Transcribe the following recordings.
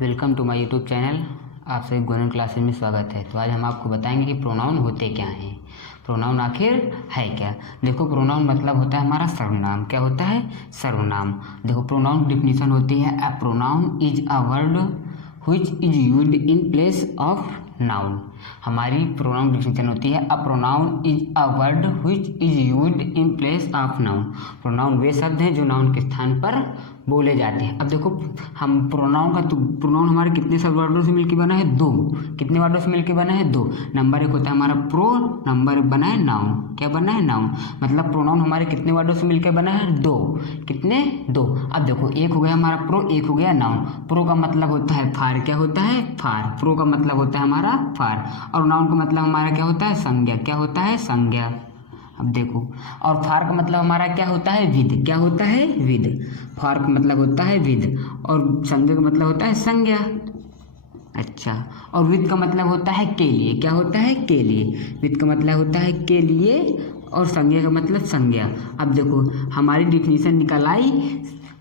Welcome to my YouTube channel. आप सभी golden classes में स्वागत है। तो आज हम आपको बताएंगे कि प्रोनाउन होते क्या हैं, प्रोनाउन आखिर है क्या। देखो, प्रोनाउन मतलब होता है हमारा सर्वनाम। क्या होता है? सर्वनाम। देखो, प्रोनाउन डिफिनीशन होती है a pronoun is a word which is used in place of noun. हमारी प्रोनाउन डिफिनीशन होती है a pronoun is a word which is used in place of noun. Pronoun वे शब्द हैं जो नाउन के स्थान पर बोले जाते हैं। अब देखो, हम प्रोनाउन का, तो प्रोनाउन हमारे कितने सब वर्डों से मिलकर बना है? दो। कितने वर्डों से मिलकर बना है? दो। नंबर एक होता है हमारा प्रो, नंबर एक बना है नाउन। क्या बना है? नाउन। मतलब प्रोनाउन हमारे कितने वर्डों से मिलकर बना है? दो। कितने? दो। अब देखो, एक हो गया हमारा प्रो, एक हो गया नाउन। प्रो का मतलब होता है फार। क्या होता है? फार। प्रो का मतलब होता है हमारा फार। और नाउन का मतलब हमारा क्या होता है? संज्ञा। क्या होता है? संज्ञा। अब देखो, और फार का मतलब हमारा क्या होता है? विद। क्या होता है? विद। फार का मतलब होता है विद, और संज्ञा का मतलब होता है संज्ञा। अच्छा, और विद का मतलब होता है के लिए। क्या होता है? के लिए। विद का मतलब होता है के लिए, और संज्ञा का मतलब संज्ञा। अब देखो, हमारी डिफिनीशन निकल आई।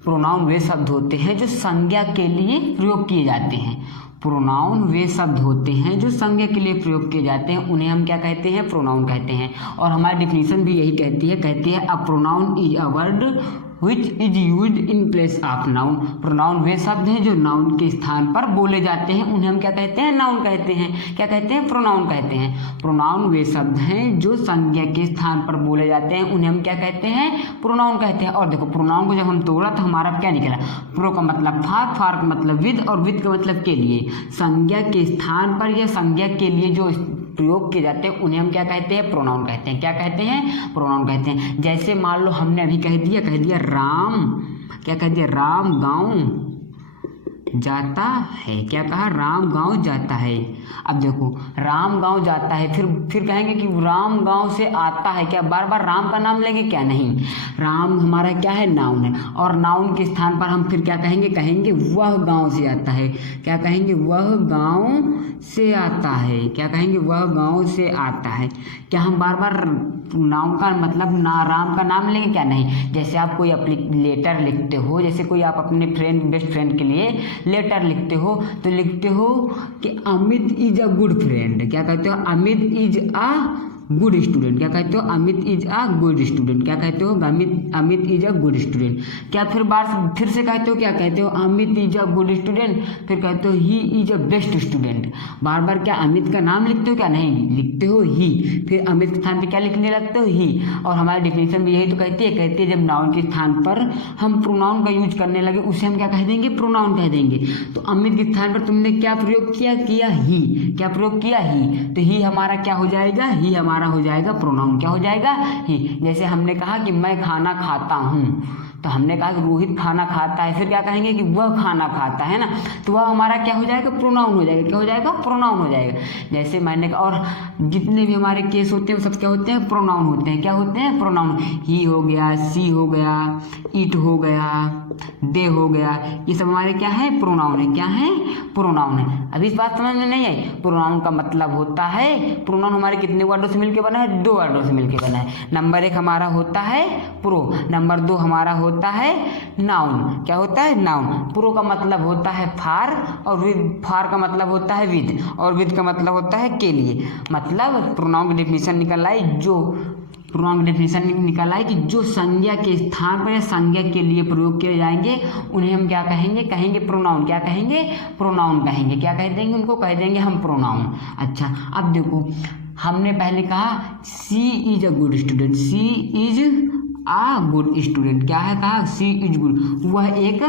प्रोनाउन वे शब्द होते हैं जो संज्ञा के लिए प्रयोग किए जाते हैं। प्रोनाउन वे शब्द होते हैं जो संज्ञा के लिए प्रयोग किए जाते हैं, उन्हें हम क्या कहते हैं? प्रोनाउन कहते हैं। और हमारी डिफिनीशन भी यही कहती है a pronoun is a word which is used in place of noun. Pronoun वे शब्द हैं जो नाउन के स्थान पर बोले जाते हैं, उन्हें हम क्या कहते हैं? नाउन कहते हैं। क्या कहते हैं? प्रोनाउन कहते हैं। प्रोनाउन वे शब्द हैं जो संज्ञा के स्थान पर बोले जाते हैं, उन्हें हम क्या कहते हैं? प्रोनाउन कहते हैं। और देखो, प्रोनाउन को जब हम तोड़ा तो हमारा क्या निकला? प्रो का मतलब फार, फार का मतलब विद, और विद का मतलब के लिए। संज्ञा के स्थान पर या संज्ञा के लिए जो प्रयोग किए जाते हैं, उन्हें हम क्या कहते हैं? प्रोनाउन कहते हैं। क्या कहते हैं? प्रोनाउन कहते हैं। जैसे मान लो हमने अभी कह दिया राम। क्या कह दिया? राम गाँव जाता है। क्या कहा? राम गांव जाता है। अब देखो, राम गांव जाता है, फिर कहेंगे कि राम गांव से आता है। क्या बार बार राम का नाम लेंगे? क्या नहीं। राम हमारा क्या है? नाउन है। और नाउन के स्थान पर हम फिर क्या कहेंगे? कहेंगे वह गांव से आता है। क्या कहेंगे? वह गांव से आता है। क्या कहेंगे? वह गांव से आता है। क्या हम बार बार नाउन का मतलब राम का नाम लेंगे? क्या नहीं। जैसे आप कोई लेटर लिखते हो, जैसे कोई आप अपने बेस्ट फ्रेंड के लिए लेटर लिखते हो, तो लिखते हो कि Amit is a good friend. क्या कहते हो? Amit is a good student. क्या कहते हो? Amit is a good student. क्या कहते हो? Amit is a good student. क्या फिर से कहते हो? क्या कहते हो? Amit is a good student. फिर कहते हो he is a best student. बार बार क्या अमित का नाम लिखते हो? क्या नहीं। लिखते हो ही, फिर अमित के स्थान पर क्या लिखने लगते हो? ही। और हमारी डिफिनीशन भी यही तो कहती है जब नाउन के स्थान पर हम प्रोनाउन का यूज करने लगे, उसे हम क्या कह देंगे? प्रोनाउन कह देंगे। तो अमित के स्थान पर तुमने क्या प्रयोग किया? ही। क्या प्रयोग किया? ही। तो ही हमारा क्या हो जाएगा? ही हमारा हो जाएगा प्रोनाउन। क्या हो जाएगा? ही। जैसे हमने कहा कि मैं खाना खाता हूँ, तो हमने कहा कि रोहित खाना खाता है, फिर क्या कहेंगे? कि वह खाना खाता है ना। तो वह हमारा क्या हो जाएगा? प्रोनाउन हो जाएगा। क्या हो जाएगा? प्रोनाउन हो जाएगा। जैसे मैंने कहा, और जितने भी हमारे केस होते हैं वो सब क्या होते हैं? प्रोनाउन होते हैं। क्या होते हैं? प्रोनाउन। ही हो गया, सी हो गया, इट हो गया, दे हो गया, ये सब हमारे क्या है? प्रोनाउन है। क्या है? प्रोनाउन है। अभी इस बात समझ में नहीं आई? प्रोनाउन का मतलब होता है, प्रोनाउन हमारे कितने वर्डों से मिलकर बना है? दो वर्डों से मिलकर बना है। नंबर एक हमारा होता है प्रो, नंबर दो हमारा होता है नाउन। क्या होता है? नाउन। प्रो का मतलब होता है फार, और फार का मतलब होता है विद, और विद का मतलब होता है के लिए। मतलब प्रोनाउन की डिफिनीशन निकल आई, कि जो संज्ञा के स्थान पर या संज्ञा के लिए प्रयोग किए जाएंगे, उन्हें हम क्या कहेंगे? कहेंगे प्रोनाउन। क्या कहेंगे? प्रोनाउन कहेंगे। क्या कह देंगे? उनको कह देंगे हम प्रोनाउन। अच्छा, अब देखो, हमने पहले कहा she is a good student. She is a good student. क्या है? कहा सी इज गुड। वह एक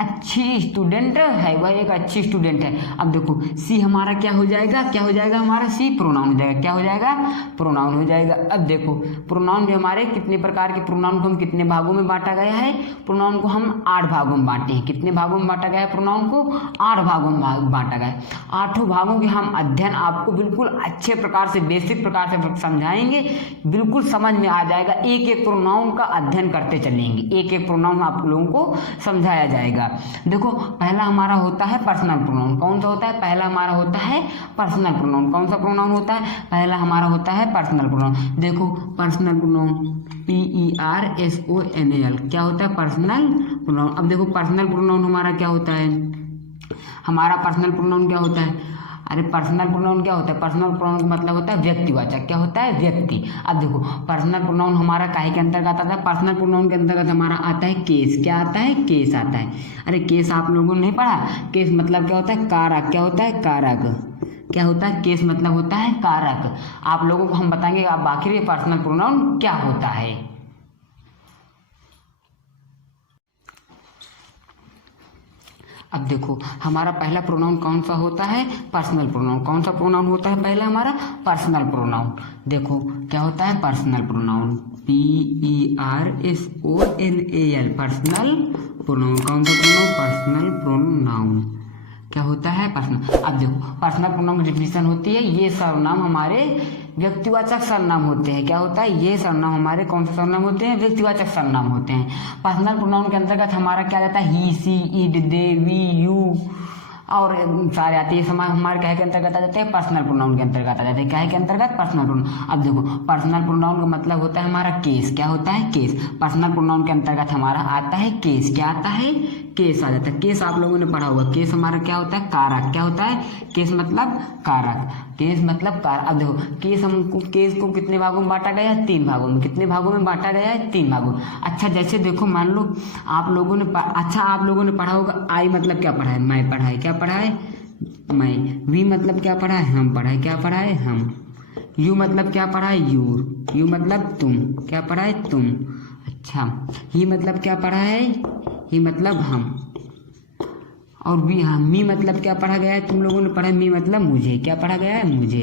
अच्छी स्टूडेंट है, वह एक अच्छी स्टूडेंट है। अब देखो, सी हमारा क्या हो जाएगा? क्या हो जाएगा हमारा? सी प्रोनाउन हो जाएगा। क्या हो जाएगा? प्रोनाउन हो जाएगा। अब देखो, प्रोनाउन भी हमारे कितने प्रकार के, प्रोनाउन को हम कितने भागों में बांटा गया है? प्रोनाउन को हम 8 भागों में बांटे हैं। कितने भागों में बांटा गया है? प्रोनाउन को 8 भागों में बांटा गया है। 8 भागों के हम अध्ययन आपको बिल्कुल अच्छे प्रकार से, बेसिक प्रकार से समझाएंगे, बिल्कुल समझ में आ जाएगा। एक एक प्रोनाउन का अध्ययन करते चलेंगे, एक एक प्रोनाउन आप लोगों को समझाया जाएगा। देखो, पहला हमारा होता है पर्सनल प्रोनाउन। कौन सा होता है? पहला हमारा होता है पर्सनल प्रोनाउन। कौन सा प्रोनाउन होता है? पहला हमारा होता है पर्सनल प्रोनाउन। देखो, पर्सनल प्रोनाउन PERSONAL क्या होता है? Personal pronoun. अब देखो, पर्सनल प्रोनाउन हमारा क्या होता है? हमारा पर्सनल प्रोनाउन क्या होता है? अरे पर्सनल प्रोनाउन क्या होता है? पर्सनल प्रोनाउन का मतलब होता है व्यक्तिवाचक। क्या होता है? व्यक्ति। अब देखो पर्सनल प्रोनाउन हमारा काहे के अंतर्गत आता है? पर्सनल प्रोनाउन के अंतर्गत हमारा आता है केस। क्या आता है? केस आता है। अरे केस आप लोगों ने नहीं पढ़ा? केस मतलब क्या होता है? कारक। क्या होता है? कारक। क्या होता है? केस मतलब होता है कारक। आप लोगों को हम बताएंगे अब आखिर ये पर्सनल प्रोनाउन क्या होता है। अब देखो हमारा पहला प्रोनाउन कौन सा होता है? Personal pronoun. कौन सा प्रोनाउन होता है पहला हमारा? Personal pronoun. देखो क्या होता है personal pronoun? PERSONAL personal pronoun. कौन सा प्रोनाउन? Personal pronoun. क्या होता है? पर्सनल। अब देखो पर्सनल प्रोनाउन की डिफिनेशन होती है ये सर्वनाम हमारे व्यक्तिवाचक सर्वनाम होते हैं। क्या होता है? ये सर्वनाम हमारे कौन से सर्वनाम होते हैं? व्यक्तिवाचक सर्वनाम होते हैं। पर्सनल प्रोनाउन के अंतर्गत हमारा क्या जाता है? ही, सी, इट, दे, वी, यू और सारे आते हैं। समाज हमारे कहे के अंतर्गत आ जाते हैं? पर्सनल प्रोनाउन के अंतर्गत आ जाते हैं। कहे के अंतर्गत? Personal pronoun. अब देखो पर्सनल प्रोनाउन का मतलब होता है हमारा केस। क्या होता है? केस। पर्सनल प्रोनाउन के अंतर्गत हमारा आता है केस। क्या आता है? केस आ जाता है। केस आप लोगों ने पढ़ा होगा। केस हमारा क्या होता है? कारक। क्या होता है? केस मतलब कारक। केस मतलब कारक। अब देखो केस को कितने भागों में बांटा गया है? 3 भागों में। कितने भागों में बांटा गया है? 3 भागों में। अच्छा जैसे देखो मान लो आप लोगों ने पढ़ा होगा आई मतलब क्या पढ़ा है? मैं पढ़ा है। क्या पढ़ा है? मैं। वी मतलब क्या पढ़ा है? हम पढ़ा है। क्या पढ़ा है? हम। यू मतलब क्या पढ़ा है? यू मतलब तुम। क्या पढ़ा है? तुम। अच्छा ही मतलब क्या पढ़ा है? ही मतलब हम। और वी हाँ मी मतलब क्या पढ़ा गया है? तुम लोगों ने पढ़ा मी मतलब मुझे। क्या पढ़ा गया है? मुझे।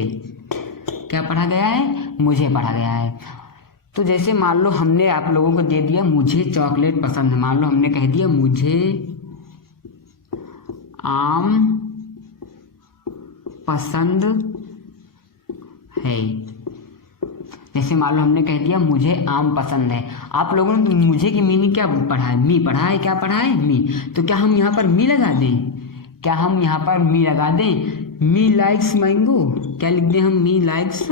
क्या पढ़ा गया है? मुझे पढ़ा गया है। तो जैसे मान लो हमने आप लोगों को दे दिया मुझे चॉकलेट पसंद है। मान लो हमने कह दिया मुझे आम पसंद है। जैसे मान लो हमने कह दिया मुझे आम पसंद है। आप लोगों ने मुझे की मीनिंग क्या पढ़ा है? मी पढ़ा है। क्या पढ़ा है? मी। तो क्या हम यहाँ पर मी लगा दें? क्या हम यहाँ पर मी लगा दें? मी लाइक्स मैंगो। क्या लिख दें हम? मी लाइक्स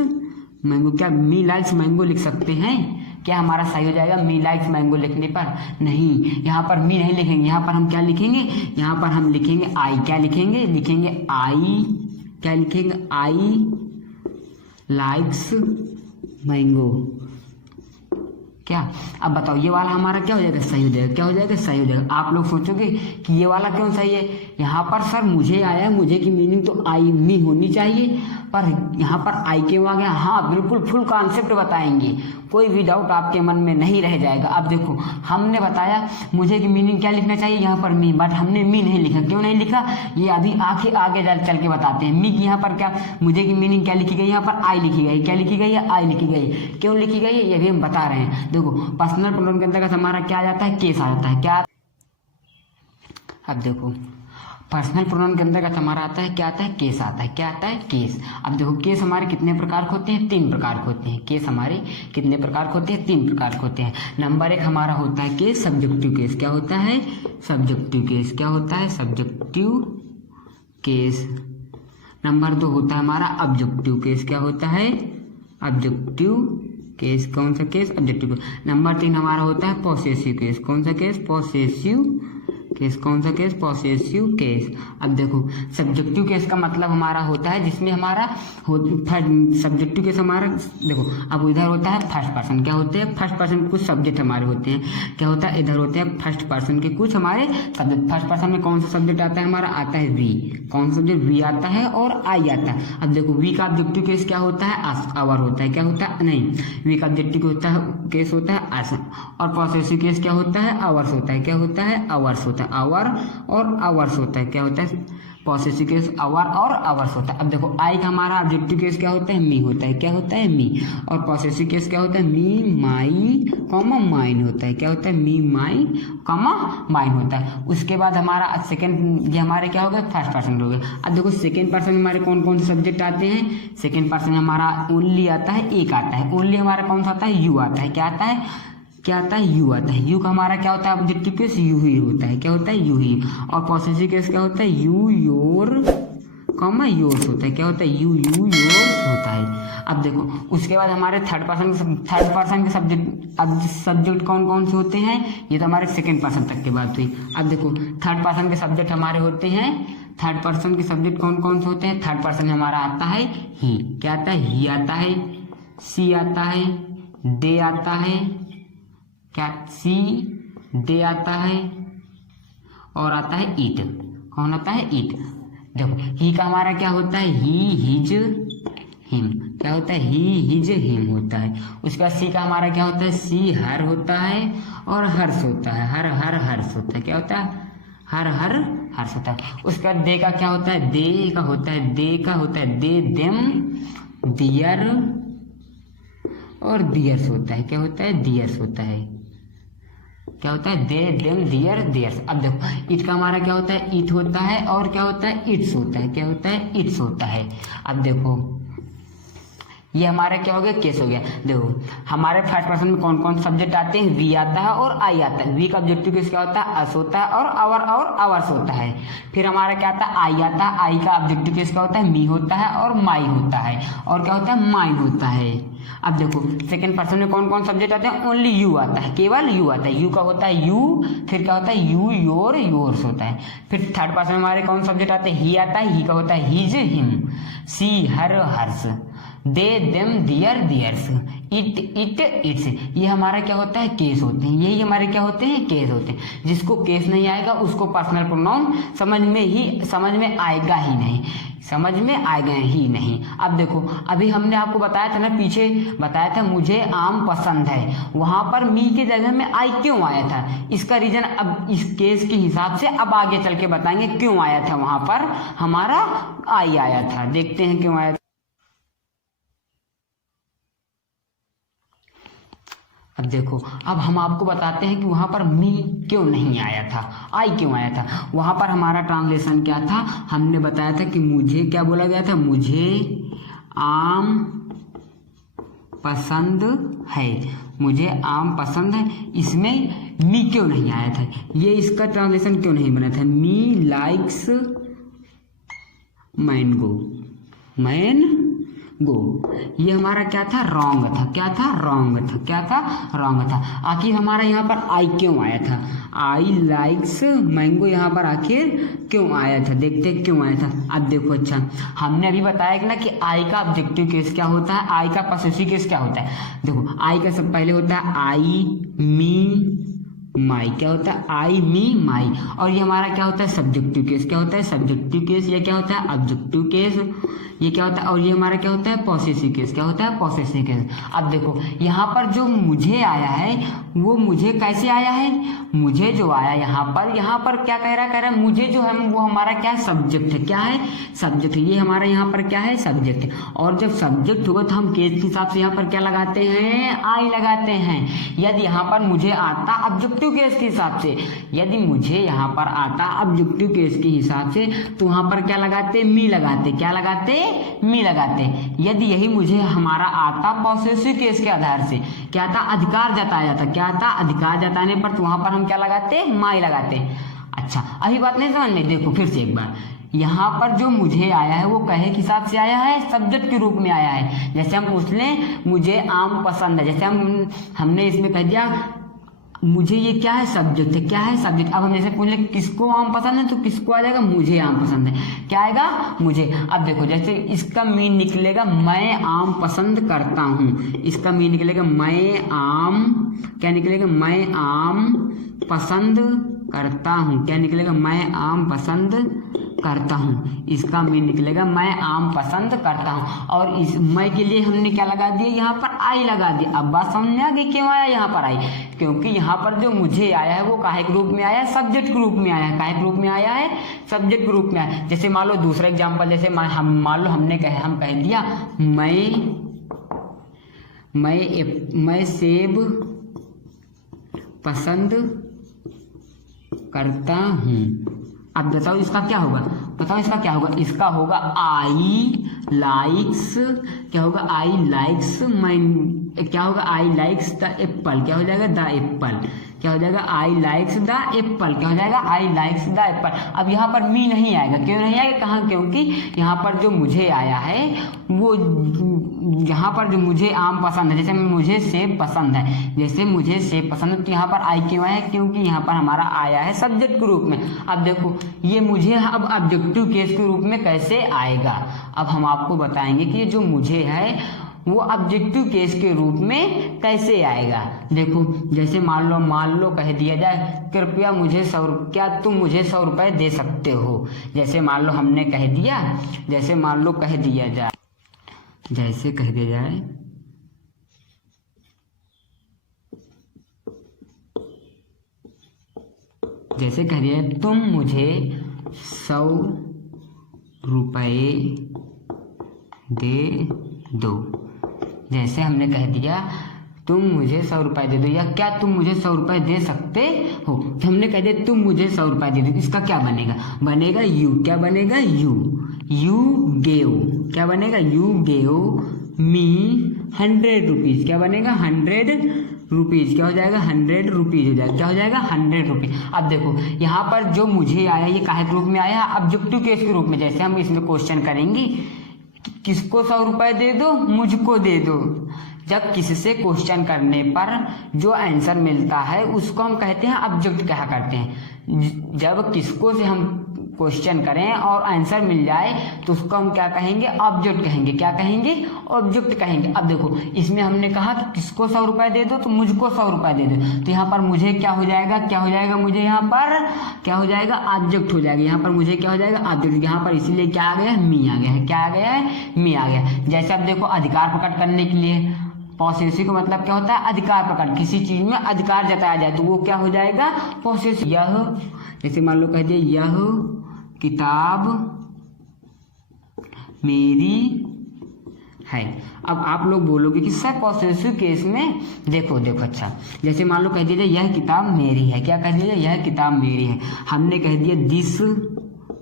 मैंगो। क्या मी लाइक्स मैंगो लिख सकते हैं? क्या हमारा सही हो जाएगा मी लाइक्स मैंगो लिखने पर? नहीं, यहाँ पर मी नहीं लिखेंगे। यहाँ पर हम क्या लिखेंगे? यहाँ पर हम लिखेंगे आई। क्या लिखेंगे? लिखेंगे आई। क्या लिखेंगे? आई लाइक्स मैंगो। क्या अब बताओ ये वाला हमारा क्या हो जाएगा? सही हो जाएगा। क्या हो जाएगा? सही हो जाएगा। आप लोग सोचोगे कि ये वाला क्यों सही है? यहाँ पर सर मुझे आया, मुझे की मीनिंग तो आई मी होनी चाहिए, पर यहाँ पर आई क्यों आ गया? हाँ बिल्कुल फुल कॉन्सेप्ट बताएंगे, कोई भी डाउट आपके मन में नहीं रह जाएगा। अब देखो हमने बताया मुझे की मीनिंग क्या लिखना चाहिए यहाँ पर मी, बट हमने मी नहीं लिखा। क्यों नहीं लिखा? ये अभी आगे चल के बताते हैं। मी की यहाँ पर क्या मुझे की मीनिंग क्या लिखी गई? यहाँ पर आई लिखी गई। क्या लिखी गई है? आई लिखी गई। क्यों लिखी गई है ये भी हम बता रहे हैं। देखो पर्सनल प्रोनाउन के अंतर्गत हमारा क्या आ जाता है? केस आ जाता है। क्या? अब देखो पर्सनल प्रोनाउन के अंतर्गत हमारा आता है क्या? आता है केस आता है। क्या आता है? केस। अब देखो केस हमारे कितने प्रकार के होते हैं? 3 प्रकार के होते हैं। केस हमारे कितने प्रकार के होते हैं? 3 प्रकार के होते हैं। नंबर 1 हमारा होता है केस सब्जेक्टिव केस। क्या होता है? Subjective case. क्या होता है? Subjective case. नंबर 2 होता है हमारा ऑब्जेक्टिव केस। क्या होता है? Objective case. कौन सा केस? Objective case. नंबर 3 हमारा होता है पॉसेसिव केस। कौन सा केस? Possessive case. कौन सा केस? Possessive case. अब देखो सब्जेक्टिव केस का मतलब हमारा होता है जिसमें हमारा सब्जेक्टिव केस हमारा देखो अब इधर होता है फर्स्ट पर्सन। क्या होते हैं? फर्स्ट पर्सन कुछ सब्जेक्ट हमारे होते हैं। क्या होता है? इधर होते हैं फर्स्ट पर्सन के कुछ हमारे सब्जेक्ट। फर्स्ट पर्सन में कौन सा सब्जेक्ट आता है हमारा? आता है वी। कौन सा सब्जेक्ट? वी आता है और आई आता है। अब देखो वी का ऑब्जेक्टिव केस क्या होता है? आवर होता है। क्या होता है? नहीं, वी का ऑब्जेक्टिव केस होता है आस, और पॉसेसिव केस क्या होता है? आवर्स होता है। क्या होता है? आवर्स होता है। आवर और आवर्स होता है। क्या होता है? पॉसेसिव केस आवर और आवर्स होता है। अब देखो आई का हमारा ऑब्जेक्टिव केस क्या होता है? मी होता है। क्या होता है? मी। और पॉसेसिव केस क्या होता है? मी माई कॉमा माइन होता है। क्या होता है? मी माई कॉमा माइन होता है। उसके बाद हमारा सेकंड, ये हमारे क्या हो गए? फर्स्ट पर्सन हो गए। अब देखो सेकंड पर्सन हमारे कौन कौन से सब्जेक्ट आते हैं? सेकंड पर्सन हमारा ओनली आता है, एक आता है। ओनली हमारा कौन सा आता है? यू आता है। क्या आता है? क्या आता है? यू आता है। यू का हमारा क्या होता है? ऑब्जेक्टिव केस यू ही होता है। क्या होता है? यू ही। और पॉसेसिव केस क्या होता है? यू योर कॉमा योर्स होता है। क्या होता है? यू योर्स होता है। अब देखो उसके बाद हमारे थर्ड पर्सन के सब्जेक्ट कौन कौन से होते हैं? ये तो हमारे सेकंड पर्सन तक की बात हुई। अब देखो थर्ड पर्सन के सब्जेक्ट हमारे होते हैं थर्ड पर्सन के सब्जेक्ट कौन कौन से होते हैं? थर्ड पर्सन में हमारा आता है ही। क्या आता है? ही आता है, सी आता है, दे आता है, क्या सी दे आता है, और आता है इट। कौन आता है? इट। देखो ही का हमारा क्या होता है? ही, हिज, हिम। क्या होता है? ही, हिज, हिम होता है। उसके बाद सी का हमारा क्या होता है? सी हर होता है और हर्ष होता है। हर हर हर्ष होता है। क्या होता है? हर हर हर्ष होता है। उसके बाद दे का क्या होता है? दे का होता है, दे का होता है दे, देम, दियर और दियर्स होता है। क्या होता है? दियर्स होता है। क्या होता है? दे, देम, दियर, दियर्स। अब देखो इट का हमारा क्या होता है? इट होता है और क्या होता है? इट्स होता है। क्या होता है? इट्स होता है। अब देखो ये हमारा क्या हो गया? केस हो गया। देखो हमारे फर्स्ट पर्सन में कौन कौन सब्जेक्ट आते हैं? वी आता है और आई आता है। वी का ऑब्जेक्टिव केस क्या होता है? अस होता है और आवर और आवर्स होता है। फिर हमारा क्या आता है? आई आता है। आई का ऑब्जेक्टिव केस क्या होता है? मी होता है और माई होता है, और क्या होता है? माइन होता है। अब देखो सेकंड पर्सन में कौन कौन सब्जेक्ट आते हैं? ओनली यू आता है, केवल यू आता है। यू का होता है यू, फिर क्या होता है? यू, योर, योर्स होता है। फिर थर्ड पर्सन में हमारे कौन सब्जेक्ट आते हैं? ही आता है। ही का होता है his, him, she her, hers, they, them, their, theirs, it, it, its. ये हमारा क्या होता है? केस होते हैं। यही हमारे क्या होते हैं? केस होते हैं। जिसको केस नहीं आएगा उसको पर्सनल प्रोनाउन समझ में आएगा ही नहीं, समझ में आएगा ही नहीं। अब देखो अभी हमने आपको बताया था ना, पीछे बताया था मुझे आम पसंद है, वहां पर मी के जगह में आई क्यों आया था? इसका रीजन अब इस केस के हिसाब से अब आगे चल के बताएंगे क्यों आया था वहां पर हमारा आई आया था। देखते हैं क्यों आया था। अब देखो अब हम आपको बताते हैं कि वहां पर मी क्यों नहीं आया था, आई क्यों आया था। वहां पर हमारा ट्रांसलेशन क्या था? हमने बताया था कि मुझे क्या बोला गया था? मुझे आम पसंद है, मुझे आम पसंद है। इसमें मी क्यों नहीं आया था? ये इसका ट्रांसलेशन क्यों नहीं बना था? मी लाइक्स मैंगो, मैंगो। ये हमारा क्या था? रॉन्ग था। क्या था? रॉन्ग था। क्या था? रॉन्ग था। आखिर हमारा यहाँ पर आई क्यों आया था? आई लाइक्स मैंगो यहाँ पर आखिर क्यों आया था? देखते क्यों आया था। अब देखो अच्छा हमने अभी बताया कि ना कि आई का ऑब्जेक्टिव केस क्या होता है, आई का पॉसेसिव केस क्या होता है। देखो आई का सब पहले होता है आई, मी, माई। क्या होता है? आई, मी, माई। और ये हमारा क्या होता है? Subjective case. क्या होता है? Subjective case. ये क्या होता है? Objective case. ये क्या होता है? और ये हमारा क्या होता है? Possessive case. क्या होता है? Possessive case. अब देखो यहाँ पर जो मुझे आया है वो मुझे कैसे आया है? मुझे जो आया यहाँ पर क्या कह रहा है? मुझे जो है वो हमारा क्या है? सब्जेक्ट है। क्या है? सब्जेक्ट। ये हमारा यहाँ पर क्या है? सब्जेक्ट। और जब सब्जेक्ट होगा तो हम केस के हिसाब से यहाँ पर क्या लगाते हैं? आई लगाते हैं। यदि यहाँ पर मुझे आता ऑब्जेक्टिव केस के हिसाब से, यदि मुझे यहाँ पर आता ऑब्जेक्टिव केस के हिसाब से तो वहां पर क्या लगाते? मी लगाते। क्या लगाते? मी लगाते। यदि यही मुझे हमारा आता पॉसेसिव केस के आधार से, क्या था? अधिकार जताया जाता। क्या था? अधिकार जताने पर तो वहां पर हम क्या लगाते? माई लगाते। अच्छा अभी बात नहीं समझ में। देखो फिर से एक बार, यहाँ पर जो मुझे आया है वो कहे के हिसाब से आया है? सब्जेक्ट के रूप में आया है। जैसे हम पूछ लें मुझे आम पसंद है, जैसे हमने इसमें कह दिया मुझे, ये क्या है? सब्जेक्ट है। क्या है? सब्जेक्ट। अब हम जैसे पूछ ले किसको आम पसंद है तो किसको आ जाएगा? मुझे आम पसंद है। क्या आएगा? मुझे। अब देखो जैसे इसका मीन निकलेगा मैं आम पसंद करता हूं। इसका मीन निकलेगा मैं आम, क्या निकलेगा? मैं आम पसंद करता हूं। क्या निकलेगा? मैं आम पसंद करता हूं। इसका मीन निकलेगा मैं आम पसंद करता हूं। और इस मैं के लिए हमने क्या लगा दिया? यहाँ पर आई लगा दिया। अब बात समझ में आ गई क्यों आया यहाँ पर आई? क्योंकि यहाँ पर जो मुझे आया है वो काहे के रूप में आया है? सब्जेक्ट के रूप में आया है। काहे के रूप में आया है? सब्जेक्ट के रूप में आया है। जैसे मान लो दूसरा एग्जाम्पल, जैसे मान लो हम कह दिया मैं सेब पसंद करता हूं। अब बताओ इसका क्या होगा? इसका होगा आई लाइक्स। क्या होगा? आई लाइक्स क्या होगा, आई लाइक्स द एप्पल, क्या हो जाएगा, द एप्पल, क्या हो जाएगा, आई लाइक्स द एप्पल, क्या हो जाएगा, आई लाइक्स द एप्पल। अब यहाँ पर मी नहीं आएगा, क्यों नहीं आएगा, कहाँ, क्योंकि यहाँ पर जो मुझे आया है वो, यहाँ पर जो मुझे आम पसंद है, जैसे मुझे सेब पसंद है, जैसे मुझे सेब पसंद है, तो यहाँ पर आई क्यों आया है, क्योंकि यहाँ पर हमारा आया है सब्जेक्ट के रूप में। अब देखो ये मुझे अब ऑब्जेक्टिव केस के रूप में कैसे आएगा, अब हम आपको बताएंगे कि जो मुझे है वो ऑब्जेक्टिव केस के रूप में कैसे आएगा। देखो जैसे मान लो कह दिया जाए कृपया मुझे क्या तुम मुझे 100 रुपए दे सकते हो, जैसे मान लो हमने कह दिया, जैसे मान लो कह दिया जाए, जैसे कह दिया जाए जैसे कह दिया तुम मुझे 100 रुपए दे दो, जैसे हमने कह दिया तुम मुझे 100 रुपए दे दो, या क्या तुम मुझे 100 रुपए दे सकते हो, तो हमने कह दिया तुम मुझे 100 रुपए दे दो, इसका क्या बनेगा, बनेगा यू, क्या बनेगा, यू गेव, क्या बनेगा, यू गेव मी 100 रुपीज, क्या बनेगा, 100 रुपीज, क्या हो जाएगा, 100 रुपीज हो जाएगा, क्या हो जाएगा, 100 रुपीज। अब देखो यहाँ पर जो मुझे आया ये काहे के रूप में आया, ऑब्जेक्टिव केस के रूप में। जैसे हम इसमें क्वेश्चन करेंगे किसको 100 रुपए दे दो, मुझको दे दो। जब किससे क्वेश्चन करने पर जो आंसर मिलता है उसको हम कहते हैं ऑब्जेक्ट कहा करते हैं। जब किसको से हम क्वेश्चन करें और आंसर मिल जाए तो उसको हम क्या कहेंगे, ऑब्जेक्ट कहेंगे, क्या कहेंगे, ऑब्जेक्ट कहेंगे। अब देखो इसमें हमने कहा कि किसको 100 रुपए दे दो, तो मुझको 100 रुपए दे दो, तो यहाँ पर मुझे क्या हो जाएगा, क्या हो जाएगा, मुझे यहाँ पर क्या हो जाएगा, ऑब्जेक्ट हो जाएगा, यहाँ पर मुझे क्या हो जाएगा, ऑब्जेक्ट। यहाँ पर इसीलिए क्या आ गया, मी आ गया है, क्या आ गया है, मी आ गया। जैसे अब देखो अधिकार प्रकट करने के लिए पॉसेसिव का मतलब क्या होता है, अधिकार प्रकट, किसी चीज में अधिकार जताया जाए तो वो क्या हो जाएगा, पॉसेसिव। यह जैसे मान लो कह दिए यह किताब मेरी है। अब आप लोग बोलोगे कि सर पॉसेसिव केस में देखो अच्छा, जैसे मान लो कह दीजिए यह किताब मेरी है, क्या कह दीजिए, यह किताब मेरी है। हमने कह दिया दिस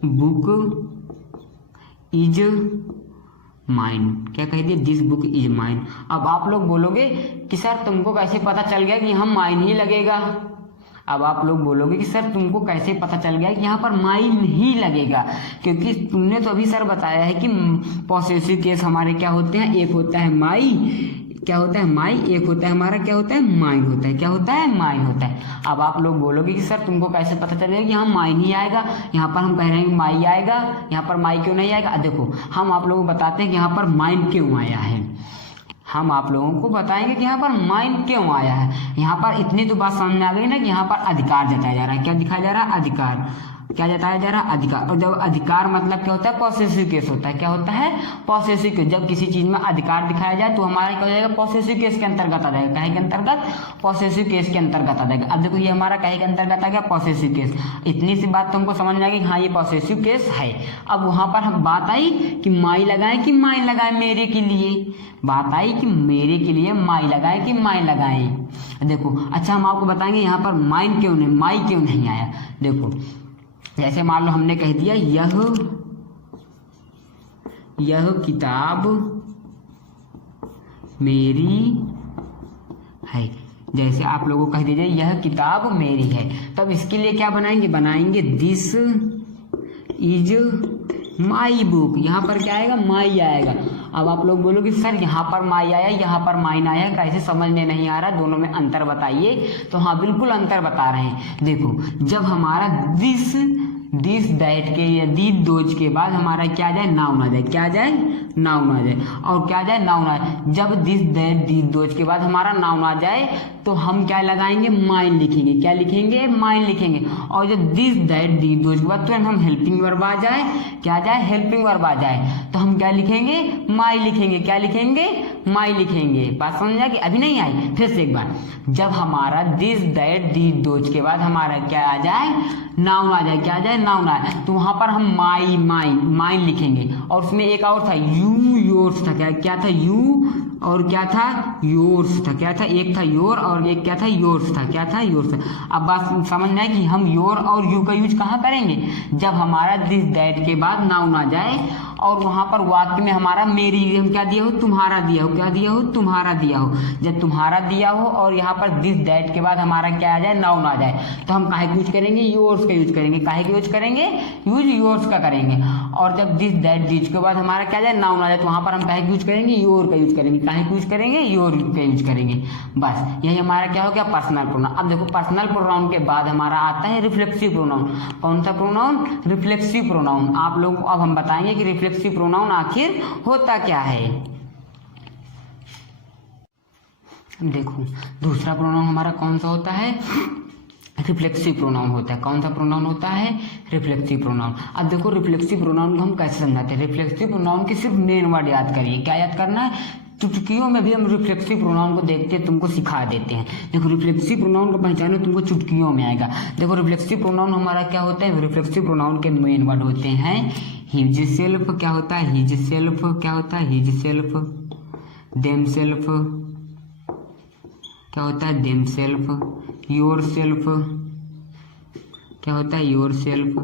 बुक इज माइन, क्या कह दिया, दिस बुक इज माइन। अब आप लोग बोलोगे कि सर तुमको कैसे पता चल गया कि हम माइन ही लगेगा। अब आप लोग बोलोगे कि सर तुमको कैसे पता चल गया कि यहाँ पर माइन ही लगेगा, क्योंकि तुमने तो अभी सर बताया है कि पॉसेसिव केस हमारे क्या होते हैं, एक होता है माई, क्या होता है माई, एक होता है हमारा क्या होता है, माइन होता है, क्या होता है, माइन होता है। अब आप लोग बोलोगे कि सर तुमको कैसे पता चलेगा कि यहाँ माइन ही आएगा, यहाँ पर हम कह रहे हैं माई आएगा, यहाँ पर माई क्यों नहीं आएगा। देखो हम आप लोगों को बताते हैं कि यहाँ पर माइन क्यों आया है, हम आप लोगों को बताएंगे कि यहाँ पर माइन क्यों आया है। यहाँ पर इतनी तो बात समझ में आ गई ना कि यहाँ पर अधिकार जताया जा रहा है, क्या दिखाया जा रहा है, अधिकार, क्या जताया जा रहा है, अधिकार। और जब अधिकार मतलब क्या होता है, पॉसेसिव केस होता है, क्या होता है, पॉसेसिव केस। जब किसी चीज में अधिकार दिखाया जाए तो हमारा क्या हो जाएगा, पॉसेसिव केस के अंतर्गत आ जाएगा, काहे के अंतर्गत, पॉसेसिव केस के अंतर्गत आ जाएगा। अब देखो ये हमारा काहे के अंतर्गत आ गया, पॉसेसिव केस। इतनी सी बात तो हमको समझ में आ गई, हाँ ये पॉसेसिव केस है। अब वहां पर हम बात आई कि माई लगाएं कि माइन लगाएं, मेरे के लिए बात आई कि मेरे के लिए माई लगाएं कि माइन लगाएं। देखो अच्छा हम आपको बताएंगे यहाँ पर माइन क्यों नहीं, माई क्यों नहीं आया। देखो जैसे मान लो हमने कह दिया यह किताब मेरी है, जैसे आप लोगों को कह दीजिए यह किताब मेरी है, तब इसके लिए क्या बनाएंगे दिस इज माई बुक, यहाँ पर क्या आएगा, माई आएगा। अब आप लोग बोलोगे सर यहाँ पर माई आया, यहाँ पर माइन आया, कैसे समझ में नहीं आ रहा, दोनों में अंतर बताइए। तो हाँ बिल्कुल अंतर बता रहे हैं। देखो जब हमारा दिस दैट के या दी दोज के बाद हमारा क्या आ जाए, नाउन आ जाए, क्या आ जाए, नाउन आ जाए, और क्या आ जाए, नाउन आ जाए। जब दिस दैट दी दोज के बाद हमारा नाउन आ जाए तो हम क्या लगाएंगे, माइन लिखेंगे, क्या लिखेंगे, माइन लिखेंगे। और जब दिस दैट दी दोज के बाद तुरंत हम हेल्पिंग वर्ब आ जाए, क्या आ जाए, हेल्पिंग वर्ब आ जाए, तो हम क्या लिखेंगे, माई लिखेंगे, क्या लिखेंगे, माई लिखेंगे। बात समझ आएगी, अभी नहीं आई, फिर से एक बार। जब हमारा दिस दैट दी दोज के बाद हमारा क्या आ जाए, नाउन आ जाए, क्या आ जाए, नाउन आ जाए, तो वहां पर हम माइन लिखेंगे। और उसमें एक और था यू योर्स था, क्या था, यू और क्या था, योर्स था, क्या था, एक था योर और एक क्या था, योर्स था, क्या था, योर्स था। अब बात समझ में आए कि हम योर और यू का यूज कहाँ करेंगे, जब हमारा दिस दैट के बाद नाउन आ जाए और वहाँ पर वाक्य में हमारा मेरी हम क्या दिया हो, तुम्हारा दिया हो, क्या दिया हो, तुम्हारा दिया हो। जब तुम्हारा दिया हो और यहाँ पर दिस दैट के बाद हमारा क्या आ जाए, नाउन आ जाए, तो हम काहे का यूज करेंगे, योर्स का यूज करेंगे। काहे का यूज करेंगे, यूज योर्स का करेंगे। और जब दिस दैट दिस के बाद हमारा क्या आ जाए, नाउन आ जाए, तो वहाँ पर हम काहे का यूज करेंगे, योर का यूज करेंगे। काहे का यूज करेंगे, योर का यूज करेंगे। बस यही हमारा क्या हो गया, पर्सनल प्रोनाउन। अब देखो पर्सनल प्रोनाउन के बाद हमारा आता है रिफ्लेक्सिव प्रोनाउन। कौन सा प्रोनाउन, रिफ्लेक्सिव प्रोनाउन। आप लोग अब हम बताएंगे कि रिफ्लेक्सिव प्रोनाउन आखिर होता क्या है। देखो दूसरा प्रोनाउन हमारा कौन सा होता है, रिफ्लेक्सिव प्रोनाउन होता है। कौन सा प्रोनाउन होता है, रिफ्लेक्सिव प्रोनाउन। अब देखो रिफ्लेक्सिव प्रोनाउन को हम कैसे समझाते हैं। रिफ्लेक्सिव प्रोनाउन की सिर्फ मेन वर्ड याद करिए। क्या याद करना है, चुटकियों में भी हम रिफ्लेक्सिव प्रोनाउन को देखते हैं, तुमको सिखा देते हैं। देखो रिफ्लेक्सिव प्रोनाउन को पहचानो, तुमको चुटकियों में आएगा। देखो रिफ्लेक्सिव प्रोनाउन हमारा क्या होता है, रिफ्लेक्सिव प्रोनाउन के मेन वर्ड होते हैं हिज सेल्फ, क्या होता है, हिज सेल्फ, क्या होता है, हिज सेल्फ, देम सेल्फ, क्या होता है, देम सेल्फ, योर सेल्फ, क्या होता है, योर सेल्फ,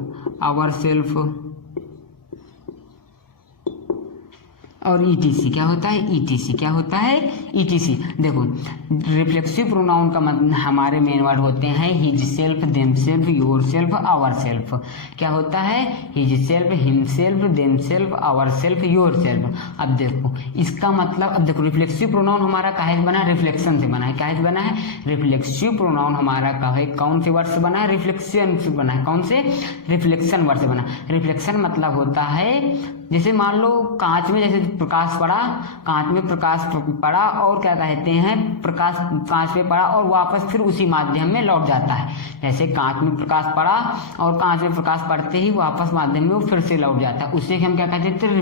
आवर सेल्फ, और ईटीसी क्या होता है, ईटीसी क्या होता है, ईटीसी। देखो रिफ्लेक्सिव प्रोनाउन का मतलब हमारे मेन वर्ड होते हैं his self, them self, your self, our self. क्या होता है, his self, him self, them self, our self, your self. अब देखो इसका मतलब, अब देखो रिफ्लेक्सिव प्रोनाउन हमारा काहे से बना है, रिफ्लेक्शन से बना है। काहे से बना है, रिफ्लेक्सिव प्रोनाउन हमारा काहे, कौन से वर्ड से बना है, रिफ्लेक्शन से बना है। कौन से, रिफ्लेक्शन वर्ड से बना। रिफ्लेक्शन मतलब होता है जैसे मान लो कांच में जैसे प्रकाश पड़ा, कांच में प्रकाश पड़ा और क्या कहते हैं, प्रकाश कांच पे पड़ा और वापस फिर उसी माध्यम में लौट जाता है। जैसे कांच में प्रकाश पड़ा और कांच में प्रकाश पड़ते ही वापस माध्यम में वो फिर से लौट जाता है, उससे हम क्या कह देते हैं,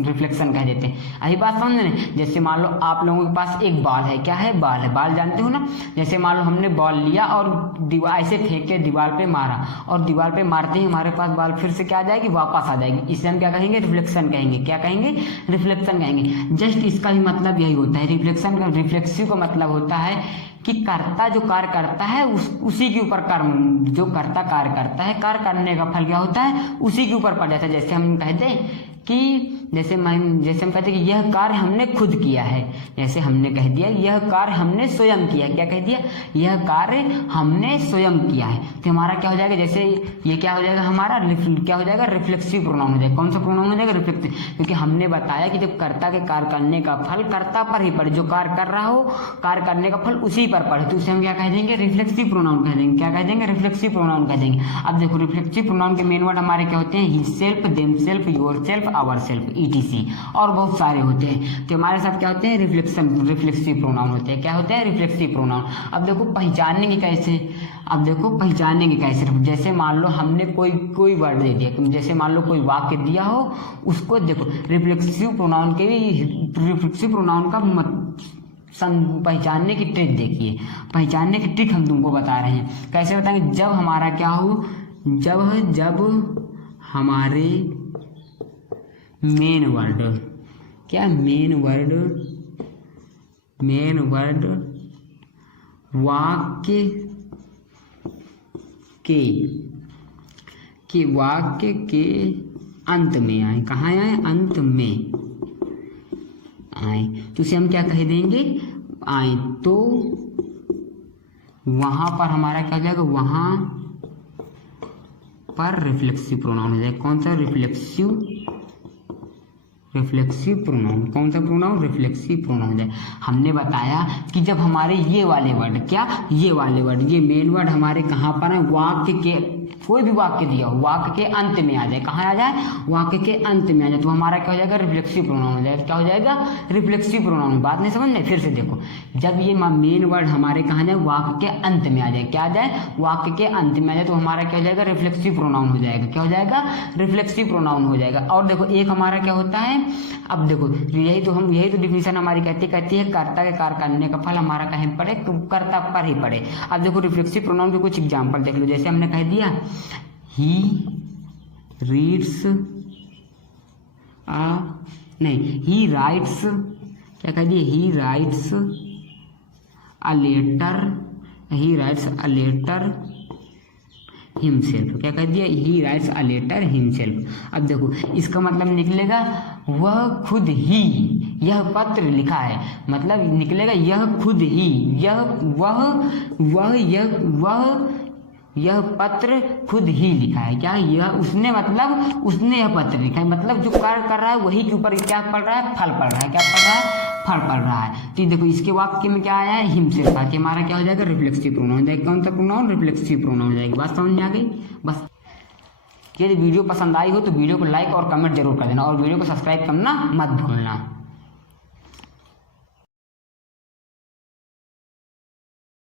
रिफ्लेक्शन कह देते हैं। अही बात समझ रहे। जैसे मान लो आप लोगों के पास एक बॉल है, क्या है, बॉल है, बॉल जानते हो ना। जैसे मान लो हमने बॉल लिया और दीवार ऐसे फेंक के दीवार पे मारा और दीवार पे मारते ही हमारे पास बॉल फिर से क्या आ जाएगी, वापस आ जाएगी। इसे हम क्या कहेंगे, रिफ्लेक्शन कहेंगे। क्या कहेंगे, रिफ्लेक्शन कहेंगे। जस्ट इसका भी मतलब यही होता है। रिफ्लेक्शन का, रिफ्लेक्सिव का मतलब होता है कि कर्ता जो कार्य करता है उसी के ऊपर कर्म, जो कर्ता कार्य करता है, कार्य करने का फल क्या होता है, उसी के ऊपर पड़ जाता है। जैसे हम कहते हैं कि जैसे हम कहते हैं कि यह कार्य हमने खुद किया है। जैसे हमने कह दिया यह कार्य हमने स्वयं किया है। क्या कह दिया, यह कार्य हमने स्वयं किया है। तो हमारा क्या हो जाएगा, जैसे ये क्या हो जाएगा, हमारा क्या हो जाएगा, रिफ्लेक्सिव प्रोनाउन हो जाएगा। कौन सा प्रोनाउन हो जाएगा, रिफ्लेक्सिव। क्योंकि हमने बताया कि जब कर्ता के कार्य करने का फल कर्ता पर ही पड़े, जो कार्य कर रहा हो कार्य करने का फल उसी पर पड़े, तो उसे हम क्या कह देंगे, रिफ्लेक्सिव प्रोनाउन कह देंगे। क्या कह देंगे, रिफ्लेक्सिव प्रोनाउन कह देंगे। अब देखो रिफ्लेक्सिव प्रोनाउन के मेन वर्ड हमारे क्या होते हैं, his self, them self, your self, our self, etc, और बहुत सारे होते हैं। तो हमारे साथ क्या होते हैं, रिफ्लेक्सिव प्रोनाउन होते हैं। क्या होते हैं, रिफ्लेक्सिव प्रोनाउन। अब देखो पहचानेंगे कैसे, अब देखो पहचानेंगे कैसे। जैसे मान लो हमने कोई वर्ड दे दिया, जैसे मान लो कोई वाक्य दिया हो, उसको देखो रिफ्लेक्सिव प्रोनाउन के भी, रिफ्लेक्सिव प्रोनाउन का पहचानने की ट्रिक देखिए। पहचानने की ट्रिक हम तुमको बता रहे हैं। कैसे बताएंगे, जब हमारा क्या हो, जब हमारे मेन वर्ड, क्या मेन वर्ड वाक्य के अंत में आए। कहाँ आए, अंत में आए, तो उसे हम क्या कह देंगे, आए, तो वहां पर हमारा क्या हो जाएगा, वहां पर रिफ्लेक्सिव प्रोनाउन हो जाएगा। कौन सा, रिफ्लेक्सिव प्रोनाउन। कौन सा प्रोनाउन, रिफ्लेक्सिव प्रोनाउन है। हमने बताया कि जब हमारे ये वाले वर्ड, क्या ये वाले वर्ड, ये मेन वर्ड हमारे कहाँ पर है, वाक्य के, कोई भी वाक्य दिया हो वाक्य के अंत में आ जाए। कहाँ आ जाए, वाक्य के अंत में आ जाए, तो हमारा क्या हो जाएगा, रिफ्लेक्सिव प्रोनाउन हो जाएगा। क्या हो जाएगा, रिफ्लेक्सिव प्रोनाउन। बात नहीं समझ में, फिर से देखो, जब ये मेन वर्ड हमारे कहाँ जाए, वाक्य के अंत में आ जाए। क्या आ जाए, वाक्य के अंत में आ जाए, तो हमारा क्या हो जाएगा, रिफ्लेक्सिव प्रोनाउन हो जाएगा। क्या हो जाएगा, रिफ्लेक्सिव प्रोनाउन हो जाएगा। और देखो एक हमारा क्या होता है, अब देखो यही तो डिफिनेशन हमारी कहती है कर्ता के कार्य करने का फल हमारा कहीं पड़े, कर्ता पर ही पड़े। अब देखो रिफ्लेक्सिव प्रोनाउन के कुछ एग्जांपल देख लो। जैसे हमने कह दिया ही रीड्स ही राइट्स, क्या कह दिए, he writes a letter himself. क्या कह दिया, he writes a letter himself. अब देखो इसका मतलब निकलेगा वह खुद ही यह पत्र लिखा है, मतलब निकलेगा यह खुद ही, यह पत्र खुद ही लिखा है। क्या यह उसने, मतलब उसने यह पत्र लिखा है, मतलब जो कार्य कर रहा है वही के ऊपर क्या पड़ रहा है, फल पड़ रहा है। क्या पड़ रहा है, फल पड़ रहा है। तो देखो इसके वाक्य में क्या आया है, हिमसेल्फ आके हमारा क्या हो जाएगा, रिफ्लेक्सिव प्रोनाउन हो जाएगा। कौन सा प्रोनाउन, रिफ्लेक्सिव प्रोनाउन हो जाएगी। बात समझ में आ गई। बस यदि वीडियो पसंद आई हो तो वीडियो को लाइक और कमेंट जरूर कर देना और वीडियो को सब्सक्राइब करना मत भूलना।